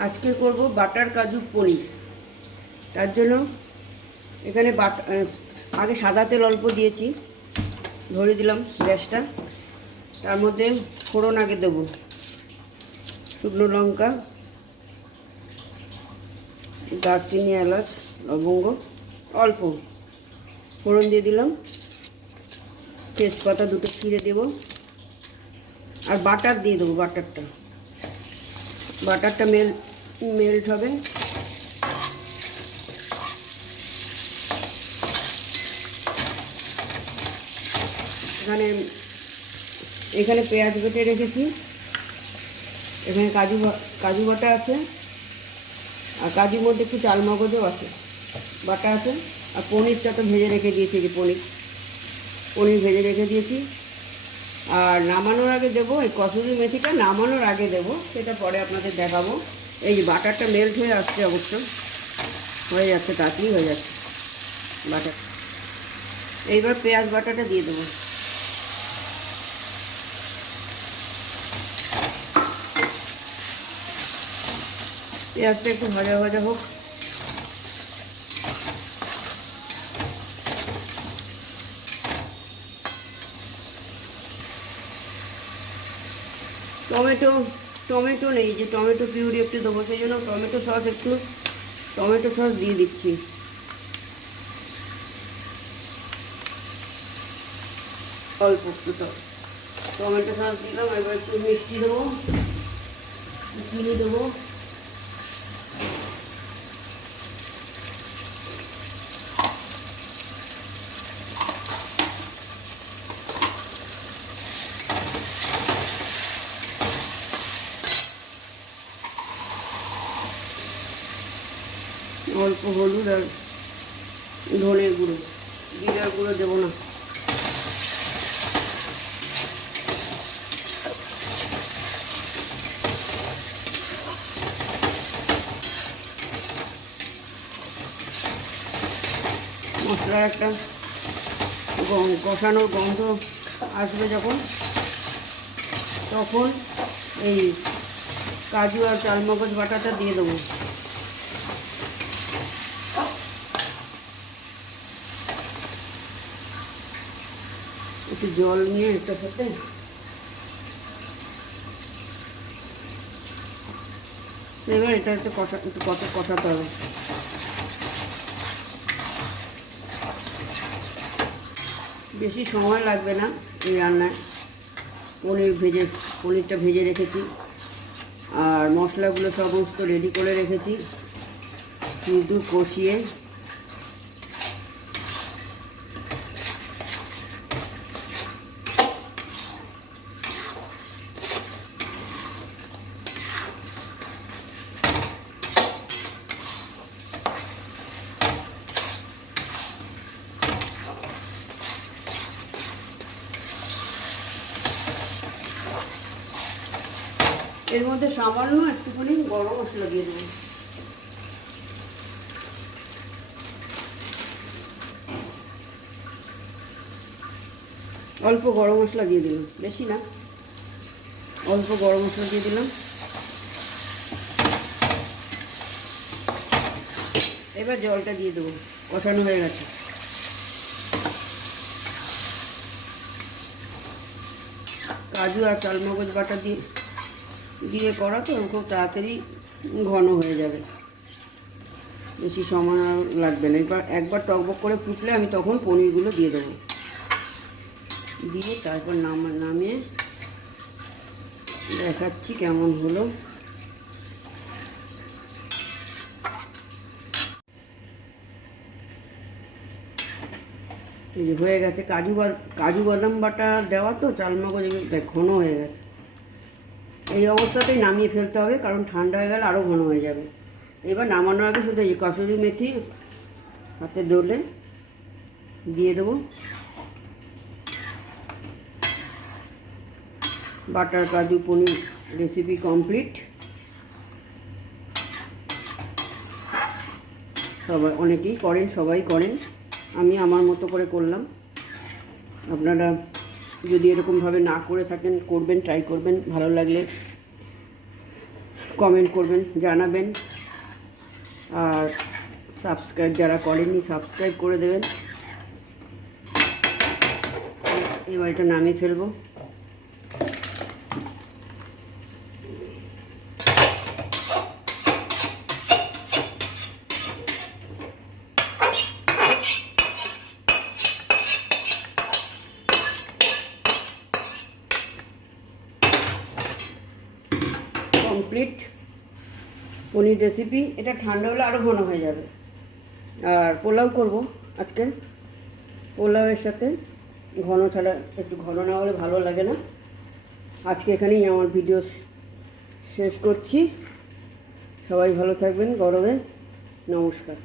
আজকে করব বাটার কাজু পনির। তার জন্য এখানে আগে সাদা তেল অল্প দিয়েছি, ধরে দিলাম গ্যাসটা। তার মধ্যে ফোড়ন আগে দেবো, শুকনো লঙ্কা, দারচিনি, এলাচ, লবঙ্গ অল্প ফোড়ন দিয়ে দিলাম। তেজপাতা দুটো ছিঁড়ে দেব, আর বাটার দিয়ে দেবো। বাটারটা মেল্ট হবে। এখানে পেঁয়াজ বেটে রেখেছি, এখানে কাজু বাটা আছে, আর কাজুর মধ্যে একটু চাল মগজও আছে, বাটা আছে। আর পনিরটা তো ভেজে রেখে দিয়েছি, যে পনির ভেজে রেখে দিয়েছি। আর নামানোর আগে দেবো এই কসুরি মেথিটা, নামানোর আগে দেবো, সেটা পরে আপনাদের দেখাবো। এই যে বাটারটা মেল্ট হয়ে আসছে, অবশ্য হয়ে যাচ্ছে, তাড়াতাড়ি হয়ে যাচ্ছে বাটার। এইবার পেঁয়াজ বাটাটা দিয়ে দেবো। পেঁয়াজটা একটু ভাজা ভাজা হোক। টমেটো নেই, যে টমেটো পিউরি একটু দেবো, সেই জন্য টমেটো সস দিয়ে দিচ্ছি। অল্প একটু টমেটো সস দিলাম। এবার একটু মিষ্টি দেবো, চিনি দেবো, অল্প হলুদ আর ধনের গুঁড়ো, জিরার গুঁড়ো দেবো না। মশলার একটা কষানোর গন্ধ আসবে যখন, তখন এই কাজু আর চালমগজ বাটাটা দিয়ে দেবো। একটু জল নিয়ে এটার সাথে এবার এটা একটু কষাতে হবে। বেশি সময় লাগবে না এই রান্নায়। পনিরটা ভেজে রেখেছি, আর মশলাগুলো সমস্ত রেডি করে রেখেছি, শুধু কষিয়ে এর মধ্যে সামান্য একটুখানি গরম মশলা দিয়ে দেবো। অল্প গরম মশলা দিয়ে দিলাম, বেশি না, অল্প গরম মশলা দিয়ে দিলাম। এবার জলটা দিয়ে দেবো, কষানো হয়ে গেছে। কাজু আর চালমগজ বাটা দিয়ে করা তো খুব তাড়াতাড়ি ঘন হয়ে যাবে, বেশি সময় লাগবে না। একবার টকবক করে ফুটলে আমি তখন পনিরগুলো দিয়ে দেবো, দিয়ে তারপর নামিয়ে দেখাচ্ছি কেমন হলো। এই যে হয়ে গেছে, কাজু বাদাম বাটা দেওয়া তো, চালমগজ ঘন হয়ে গেছে। এই অবস্থাতেই নামিয়ে ফেলতে হবে, কারণ ঠান্ডা হয়ে গেলে আরও ঘন হয়ে যাবে। এবার নামানোর আগে শুধু এই কসুরি মেথি হাতে দলে দিয়ে দেবো। বাটার কাজু পনির রেসিপি কমপ্লিট। অনেকেই করেন, সবাই করেন, আমি আমার মতো করে করলাম। আপনারা যদি এরকমভাবে না করে থাকেন, করবেন, ট্রাই করবেন। ভালো লাগলে কমেন্ট করবেন, জানাবেন। আর সাবস্ক্রাইব যারা করেননি সাবস্ক্রাইব করে দেবেন। এবার এটা নামিয়ে ফেলবো। কমপ্লিট পনির রেসিপি। এটা ঠান্ডা হলে আরও ঘন হয়ে যাবে। আর পোলাও করব আজকে। পোলাওয়ের সাথে ঘন ছাড়া, একটু ঘন না হলে ভালো লাগে না। আজকে এখানেই আমার ভিডিও শেষ করছি। সবাই ভালো থাকবেন। গরমে নমস্কার।